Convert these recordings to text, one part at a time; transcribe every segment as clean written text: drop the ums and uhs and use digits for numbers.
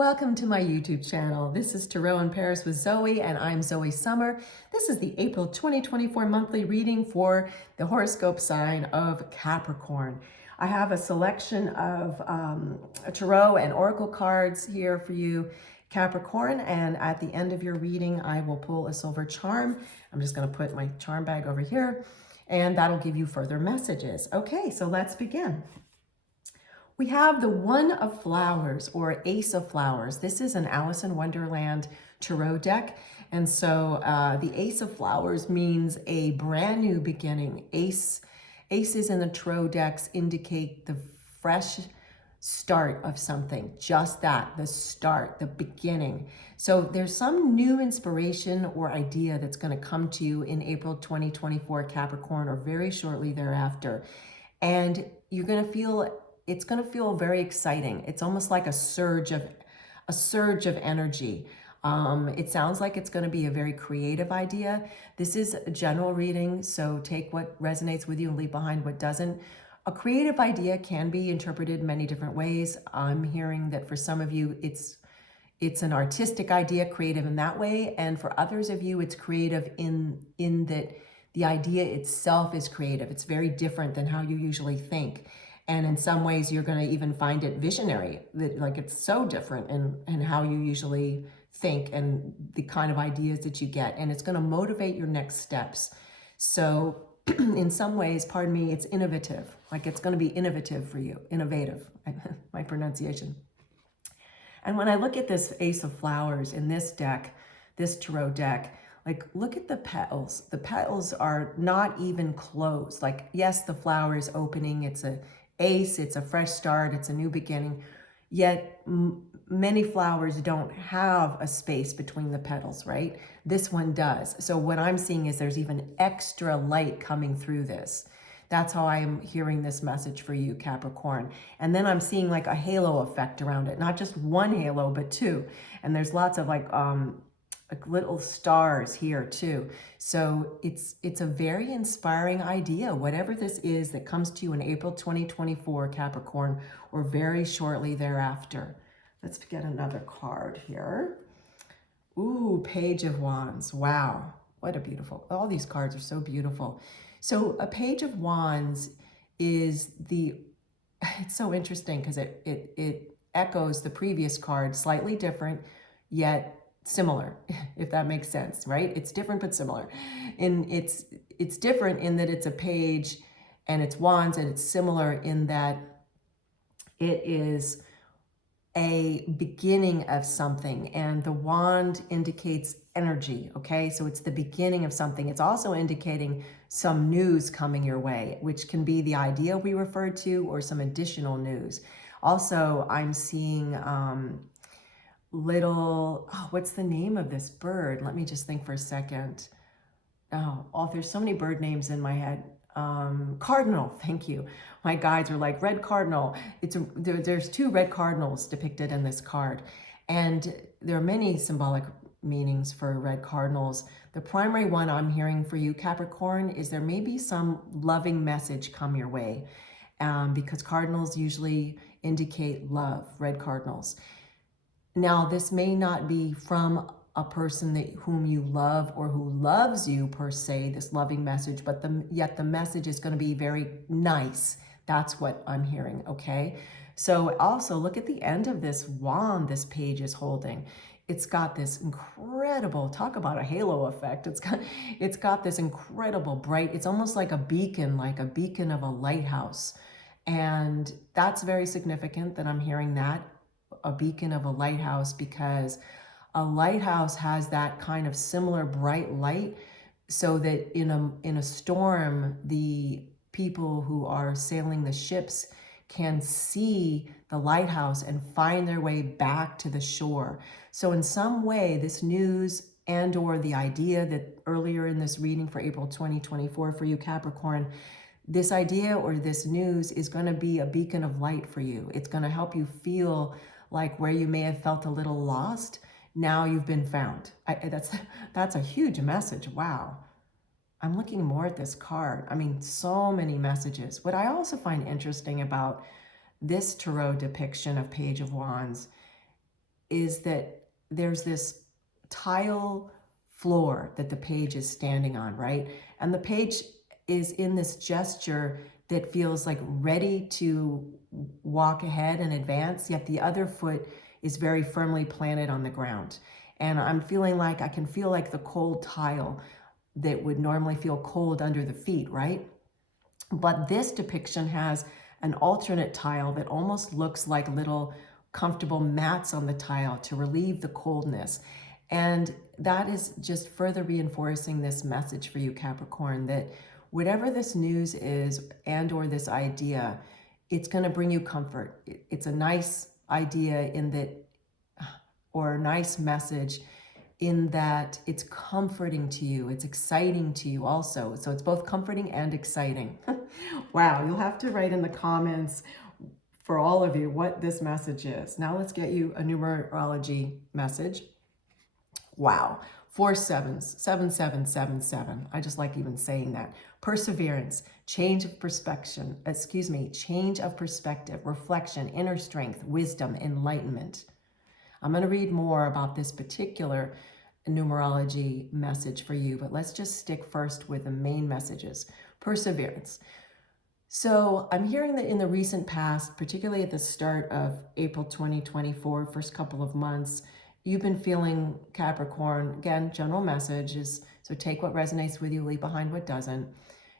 Welcome to my YouTube channel. This is Tarot in Paris with Zoe, and I'm Zoe Summer. This is the April 2024 monthly reading for the horoscope sign of Capricorn. I have a selection of tarot and oracle cards here for you, Capricorn, and at the end of your reading, I will pull a silver charm. I'm just going to put my charm bag over here, and that'll give you further messages. Okay, so let's begin. We have the One of Flowers, or Ace of Flowers. This is an Alice in Wonderland tarot deck. And so the Ace of Flowers means a brand new beginning. Aces in the tarot decks indicate the fresh start of something, just that, the start, the beginning. So there's some new inspiration or idea that's going to come to you in April 2024, Capricorn, or very shortly thereafter. And you're going to feel it's going to feel very exciting. It's almost like a surge of energy. It sounds like it's going to be a very creative idea. This is a general reading, so take what resonates with you and leave behind what doesn't. A creative idea can be interpreted many different ways. I'm hearing that for some of you, it's an artistic idea, creative in that way, and for others of you, it's creative in that the idea itself is creative. It's very different than how you usually think. And in some ways, you're going to even find it visionary, that like it's so different in how you usually think and the kind of ideas that you get. And it's going to motivate your next steps. So in some ways, pardon me, it's innovative. Like it's going to be innovative for you, innovative, my pronunciation. And when I look at this Ace of Flowers in this deck, this tarot deck, like look at the petals. The petals are not even closed. Like, yes, the flower is opening. It's a ace, it's a fresh start, it's a new beginning. Yet many flowers don't have a space between the petals, right? This one does. So what I'm seeing is there's even extra light coming through this. That's how I'm hearing this message for you, Capricorn. And then I'm seeing like a halo effect around it, not just one halo, but two. And there's lots of like little stars here too. So it's a very inspiring idea, whatever this is that comes to you in April 2024, Capricorn, or very shortly thereafter. Let's get another card here. Ooh, Page of Wands. Wow, what a beautiful, all these cards are so beautiful. So a Page of Wands is it's so interesting because it echoes the previous card, slightly different, yet similar, if that makes sense, right? It's different but similar. And it's different in that it's a page and it's wands, and it's similar in that it is a beginning of something, and the wand indicates energy, okay? So it's the beginning of something. It's also indicating some news coming your way, which can be the idea we referred to or some additional news. Also, I'm seeing what's the name of this bird? Let me just think for a second. Oh, there's so many bird names in my head. Cardinal, thank you. My guides are like, red cardinal. There's two red cardinals depicted in this card. And there are many symbolic meanings for red cardinals. The primary one I'm hearing for you, Capricorn, is there may be some loving message come your way, because cardinals usually indicate love, red cardinals. Now, this may not be from a person whom you love or who loves you per se, this loving message, but yet the message is going to be very nice. That's what I'm hearing, okay? So also look at the end of this wand this page is holding. It's got this incredible, talk about a halo effect. It's got this incredible bright, it's almost like a beacon of a lighthouse. And that's very significant that I'm hearing that, a beacon of a lighthouse, because a lighthouse has that kind of similar bright light, so that in a storm, the people who are sailing the ships can see the lighthouse and find their way back to the shore. So in some way, this news and or the idea that earlier in this reading for April 2024 for you, Capricorn, this idea or this news is going to be a beacon of light for you. It's going to help you feel like where you may have felt a little lost, now you've been found. That's a huge message. Wow. I'm looking more at this card. I mean, so many messages. What I also find interesting about this tarot depiction of Page of Wands is that there's this tile floor that the page is standing on, right? And the page is in this gesture that feels like ready to walk ahead and advance, yet the other foot is very firmly planted on the ground. And I'm feeling like I can feel like the cold tile that would normally feel cold under the feet, right? But this depiction has an alternate tile that almost looks like little comfortable mats on the tile to relieve the coldness. And that is just further reinforcing this message for you, Capricorn, that whatever this news is and or this idea, it's going to bring you comfort. It's a nice idea in that, or a nice message in that it's comforting to you, it's exciting to you also. So it's both comforting and exciting. Wow, you'll have to write in the comments for all of you what this message is. Now let's get you a numerology message. Wow, 4 sevens, 7777. I just like even saying that. Perseverance, change of perspective, change of perspective, reflection, inner strength, wisdom, enlightenment. I'm going to read more about this particular numerology message for you, but let's just stick first with the main messages. Perseverance. So I'm hearing that in the recent past, particularly at the start of April 2024, first couple of months, you've been feeling, Capricorn, again, general messages, so take what resonates with you, leave behind what doesn't.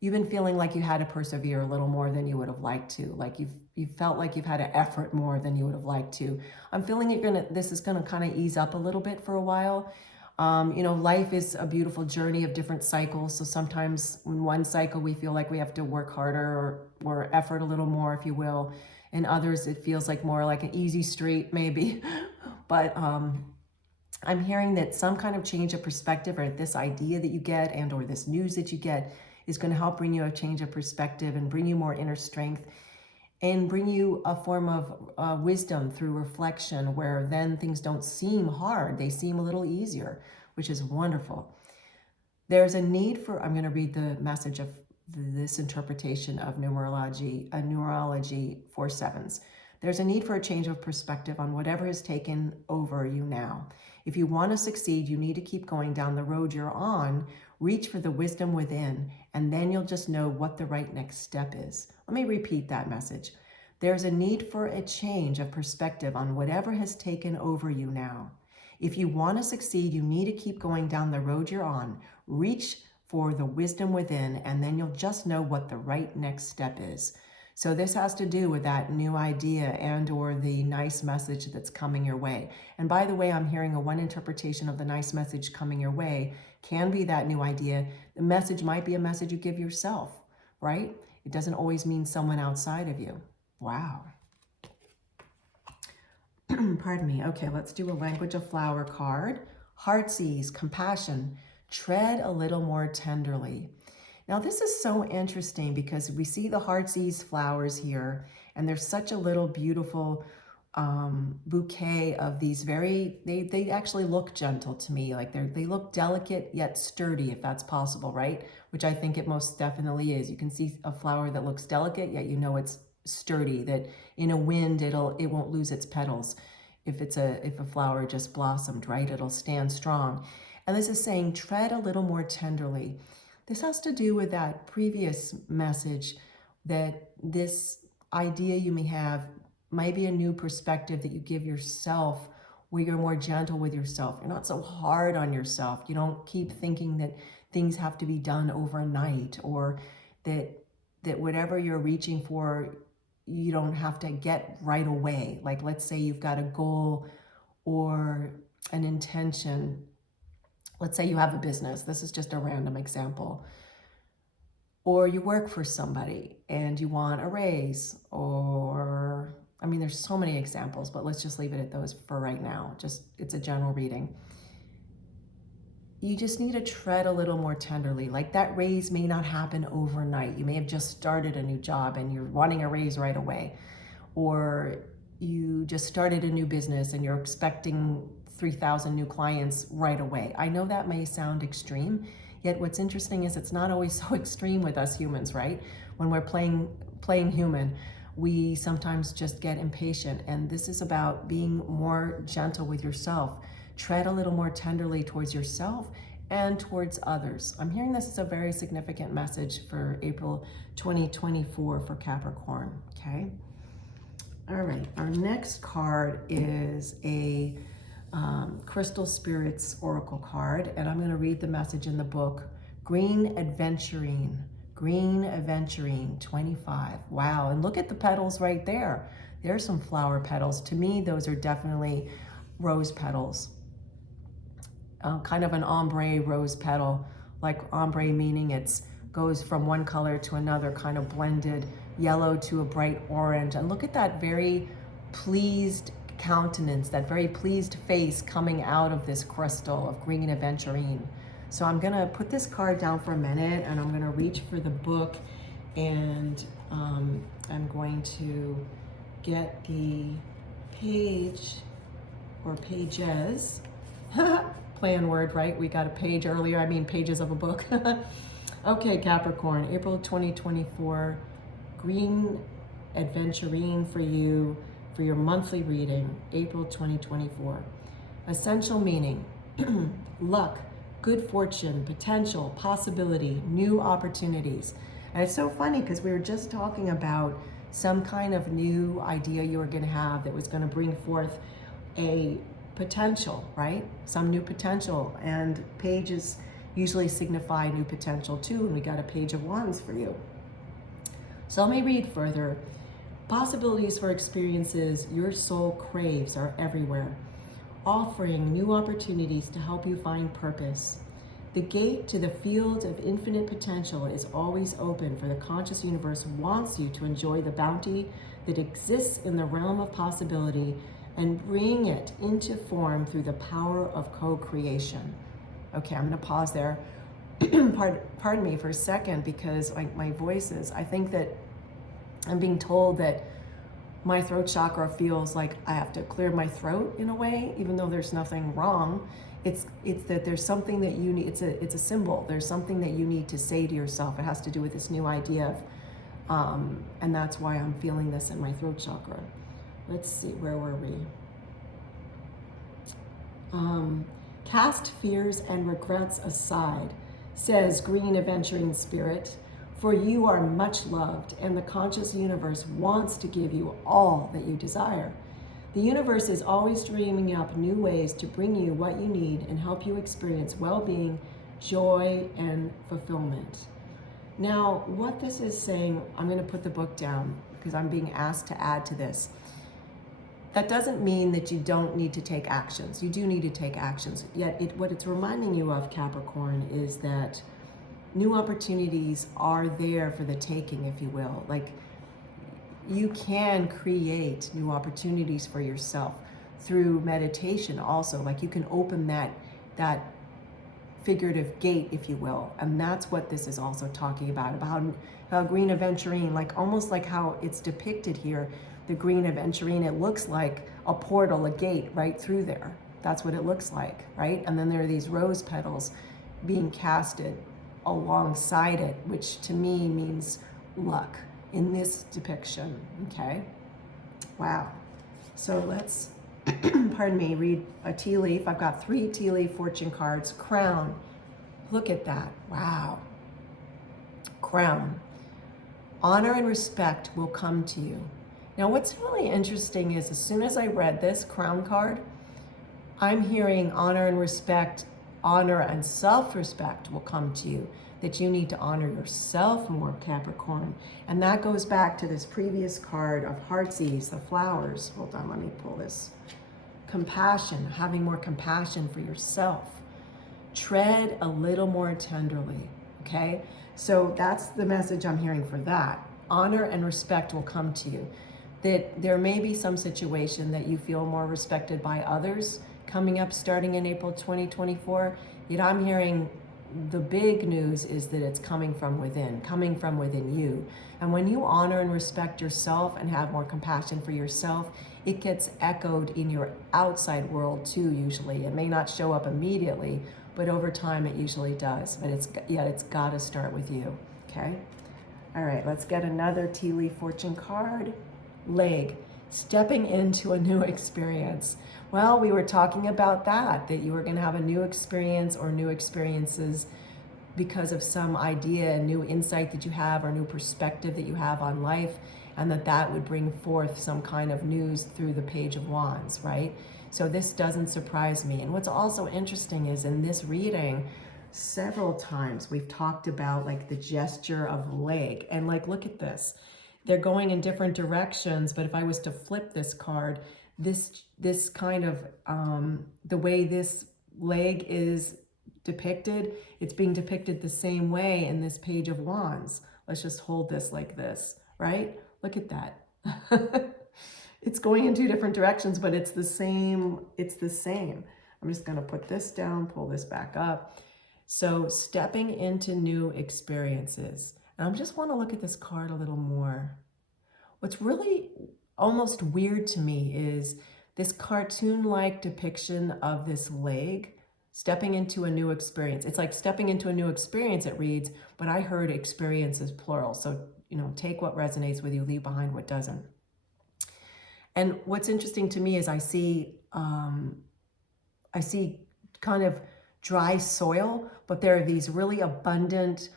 You've been feeling like you had to persevere a little more than you would have liked to, like you felt like you've had to effort more than you would have liked to. I'm feeling this is gonna kind of ease up a little bit for a while. Life is a beautiful journey of different cycles. So sometimes in one cycle, we feel like we have to work harder or effort a little more, if you will. In others, it feels like more like an easy street, maybe. But I'm hearing that some kind of change of perspective, or this idea that you get and or this news that you get is going to help bring you a change of perspective and bring you more inner strength and bring you a form of wisdom through reflection, where then things don't seem hard. They seem a little easier, which is wonderful. There's a need for, I'm going to read the message of this interpretation of numerology 4 sevens. There's a need for a change of perspective on whatever has taken over you now. If you want to succeed, you need to keep going down the road you're on, reach for the wisdom within, and then you'll just know what the right next step is. Let me repeat that message. There's a need for a change of perspective on whatever has taken over you now. If you want to succeed, you need to keep going down the road you're on, reach for the wisdom within, and then you'll just know what the right next step is. So this has to do with that new idea and or the nice message that's coming your way. And by the way, I'm hearing one interpretation of the nice message coming your way can be that new idea. The message might be a message you give yourself, right? It doesn't always mean someone outside of you. Wow. Pardon me. Okay, let's do a language of flower card. Heartsease, compassion, tread a little more tenderly. Now this is so interesting because we see the heartsease flowers here, and there's such a little beautiful bouquet of these they actually look gentle to me, like they look delicate yet sturdy, if that's possible, right? Which I think it most definitely is. You can see a flower that looks delicate, yet you know it's sturdy, that in a wind it won't lose its petals. If a flower just blossomed, right, it'll stand strong. And this is saying tread a little more tenderly. This has to do with that previous message, that this idea you may have might be a new perspective that you give yourself, where you're more gentle with yourself. You're not so hard on yourself. You don't keep thinking that things have to be done overnight, or that whatever you're reaching for, you don't have to get right away. Like, let's say you've got a goal or an intention. Let's say you have a business. This is just a random example. Or you work for somebody and you want a raise, or, I mean, there's so many examples, but let's just leave it at those for right now. It's a general reading. You just need to tread a little more tenderly. Like, that raise may not happen overnight. You may have just started a new job and you're wanting a raise right away. Or you just started a new business and you're expecting 3,000 new clients right away. I know that may sound extreme, yet what's interesting is it's not always so extreme with us humans, right? When we're playing human, We sometimes just get impatient, and this is about being more gentle with yourself. Tread a little more tenderly towards yourself and towards others. I'm hearing this is a very significant message for April 2024 for Capricorn, okay? All right, our next card is a Crystal Spirits Oracle card, and I'm going to read the message in the book, Green Adventurine. Green Adventurine 25. Wow, and look at the petals right there. There's some flower petals. To me, those are definitely rose petals. Kind of an ombre rose petal, like ombre meaning it's goes from one color to another, kind of blended yellow to a bright orange. And look at that very pleased countenance, that very pleased face coming out of this crystal of Green Adventurine. So I'm gonna put this card down for a minute, and I'm gonna reach for the book, and I'm going to get the page or pages. Play on word, right? We got a page earlier, I mean pages of a book. Okay, Capricorn, April 2024, Green Adventurine for you, for your monthly reading, April 2024. Essential meaning, luck, good fortune, potential, possibility, new opportunities. And it's so funny because we were just talking about some kind of new idea you were going to have that was going to bring forth a potential, right? Some new potential. And pages usually signify new potential too. And we got a page of wands for you. So let me read further. Possibilities for experiences your soul craves are everywhere, offering new opportunities to help you find purpose. The gate to the field of infinite potential is always open, for the conscious universe wants you to enjoy the bounty that exists in the realm of possibility and bring it into form through the power of co-creation. Okay, I'm going to pause there. Pardon me for a second, because my voice is, I think that I'm being told that my throat chakra feels like I have to clear my throat in a way, even though there's nothing wrong. It's that there's something that you need, it's a symbol. There's something that you need to say to yourself. It has to do with this new idea of, and that's why I'm feeling this in my throat chakra. Let's see, where were we? Cast fears and regrets aside, says Green Adventuring Spirit, for you are much loved, and the conscious universe wants to give you all that you desire. The universe is always dreaming up new ways to bring you what you need and help you experience well-being, joy, and fulfillment. Now, what this is saying, I'm going to put the book down because I'm being asked to add to this. That doesn't mean that you don't need to take actions. You do need to take actions. Yet what it's reminding you of, Capricorn, is that new opportunities are there for the taking, if you will. Like, you can create new opportunities for yourself through meditation also. Like, you can open that figurative gate, if you will. And that's what this is also talking about how Green Adventurine, like almost like how it's depicted here, the Green Adventurine, it looks like a portal, a gate right through there. That's what it looks like, right? And then there are these rose petals being casted alongside it, which to me means luck in this depiction, okay? Wow. So let's, pardon me, read a tea leaf. I've got 3 tea leaf fortune cards. Crown. Look at that. Wow. Crown. Honor and respect will come to you. Now, what's really interesting is as soon as I read this crown card, I'm hearing honor and respect, honor and self-respect will come to you, that you need to honor yourself more, Capricorn. And that goes back to this previous card of Heartsease, the flowers. Hold on, let me pull this. Compassion, having more compassion for yourself. Tread a little more tenderly, okay? So that's the message I'm hearing for that. Honor and respect will come to you. That there may be some situation that you feel more respected by others coming up starting in April 2024. Yet I'm hearing the big news is that it's coming from within you. And when you honor and respect yourself and have more compassion for yourself, it gets echoed in your outside world too, usually. It may not show up immediately, but over time it usually does. But it's got to start with you, okay? All right, let's get another tea leaf fortune card. Leg, stepping into a new experience. Well, we were talking about that you were going to have a new experience or new experiences because of some idea, a new insight that you have or new perspective that you have on life, and that would bring forth some kind of news through the Page of Wands, right? So this doesn't surprise me. And what's also interesting is in this reading, several times we've talked about like the gesture of leg, and like, look at this. They're going in different directions, but if I was to flip this card, this kind of, the way this leg is depicted, it's being depicted the same way in this Page of Wands. Let's just hold this like this, right? Look at that. It's going in two different directions, but it's the same. It's the same. I'm just going to put this down, pull this back up. So stepping into new experiences. And I just want to look at this card a little more. What's really almost weird to me is this cartoon-like depiction of this leg stepping into a new experience. It's like stepping into a new experience, it reads, but I heard experiences plural. So, take what resonates with you, leave behind what doesn't. And what's interesting to me is I see kind of dry soil, but there are these really abundant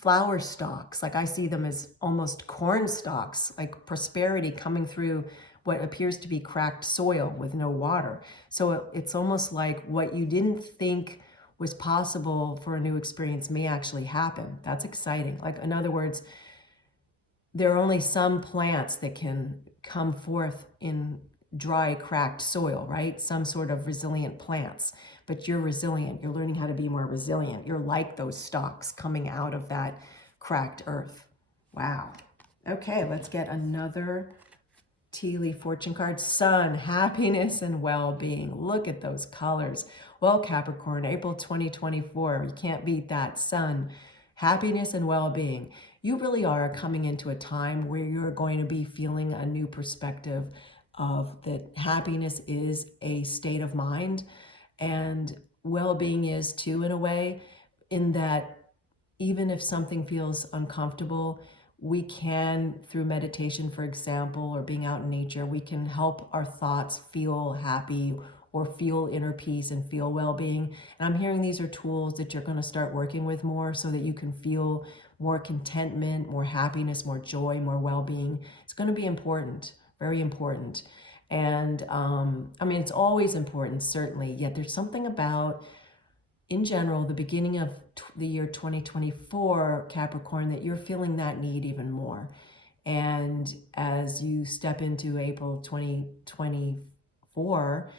flower stalks. Like I see them as almost corn stalks, like prosperity coming through what appears to be cracked soil with no water. So it's almost like what you didn't think was possible for a new experience may actually happen. That's exciting. Like, in other words, there are only some plants that can come forth in dry, cracked soil, right? Some sort of resilient plants. But you're resilient. You're learning how to be more resilient. You're like those stalks coming out of that cracked earth. Wow. Okay, let's get another tea leaf fortune card. Sun, happiness and well-being. Look at those colors. Well, Capricorn, April 2024, you can't beat that. Sun, happiness and well-being. You really are coming into a time where you're going to be feeling a new perspective of that happiness is a state of mind, and well-being is too, in a way, in that even if something feels uncomfortable, we can, through meditation, for example, or being out in nature, we can help our thoughts feel happy or feel inner peace and feel well-being. And I'm hearing these are tools that you're going to start working with more so that you can feel more contentment, more happiness, more joy, more well-being. It's going to be important, very important. And I mean, it's always important, certainly, yet there's something about, in general, the beginning of the year 2024, Capricorn, that you're feeling that need even more. And as you step into April 2024,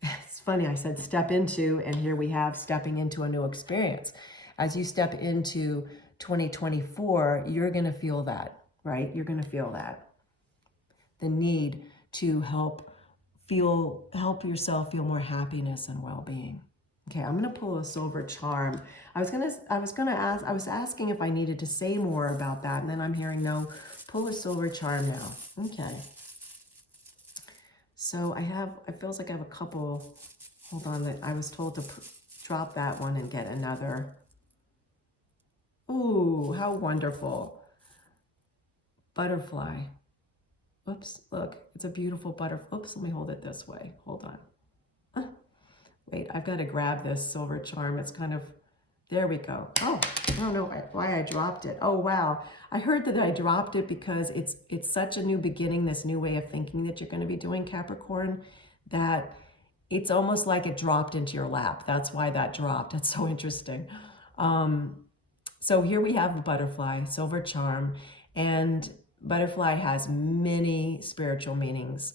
it's funny, I said step into, and here we have stepping into a new experience. As you step into 2024, you're going to feel that, right? You're going to feel that. The need to help yourself feel more happiness and well-being. Okay, I'm gonna pull a silver charm. I was asking if I needed to say more about that, and then I'm hearing no, pull a silver charm now. Okay. So it feels like I have a couple, hold on, that I was told to drop that one and get another. Ooh, how wonderful. Butterfly. Oops, look, it's a beautiful butterfly. Oops, let me hold it this way. Hold on. Wait, I've got to grab this silver charm. It's kind of, there we go. Oh, I don't know why I dropped it. Oh, wow. I heard that I dropped it because it's such a new beginning, this new way of thinking that you're going to be doing, Capricorn, that it's almost like it dropped into your lap. That's why that dropped. It's so interesting. So here we have a butterfly, silver charm, and butterfly has many spiritual meanings.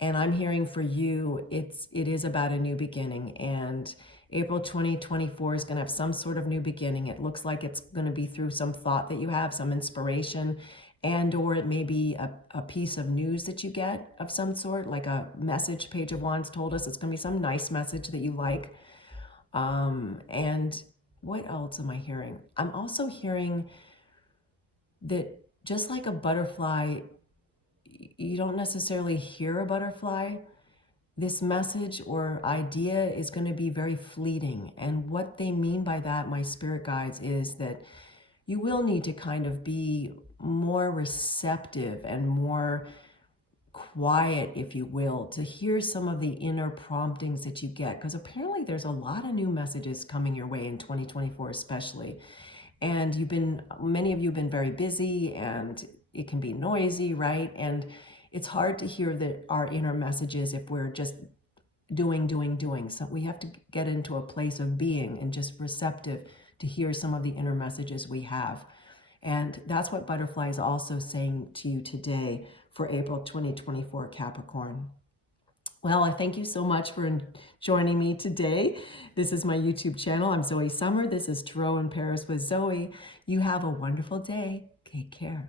And I'm hearing for you, it is about a new beginning. And April 2024 is going to have some sort of new beginning. It looks like it's going to be through some thought that you have, some inspiration, and or it may be a piece of news that you get of some sort, like a message. Page of Wands told us it's going to be some nice message that you like. And what else am I hearing? I'm also hearing that just like a butterfly, you don't necessarily hear a butterfly. This message or idea is going to be very fleeting. And what they mean by that, my spirit guides, is that you will need to kind of be more receptive and more quiet, if you will, to hear some of the inner promptings that you get, because apparently there's a lot of new messages coming your way in 2024 especially. And many of you have been very busy, and it can be noisy, right? And it's hard to hear our inner messages if we're just doing. So we have to get into a place of being and just receptive to hear some of the inner messages we have. And that's what Butterfly is also saying to you today for April 2024 Capricorn. Well, I thank you so much for joining me today. This is my YouTube channel. I'm Zoe Summer. This is Tarot in Paris with Zoe. You have a wonderful day. Take care.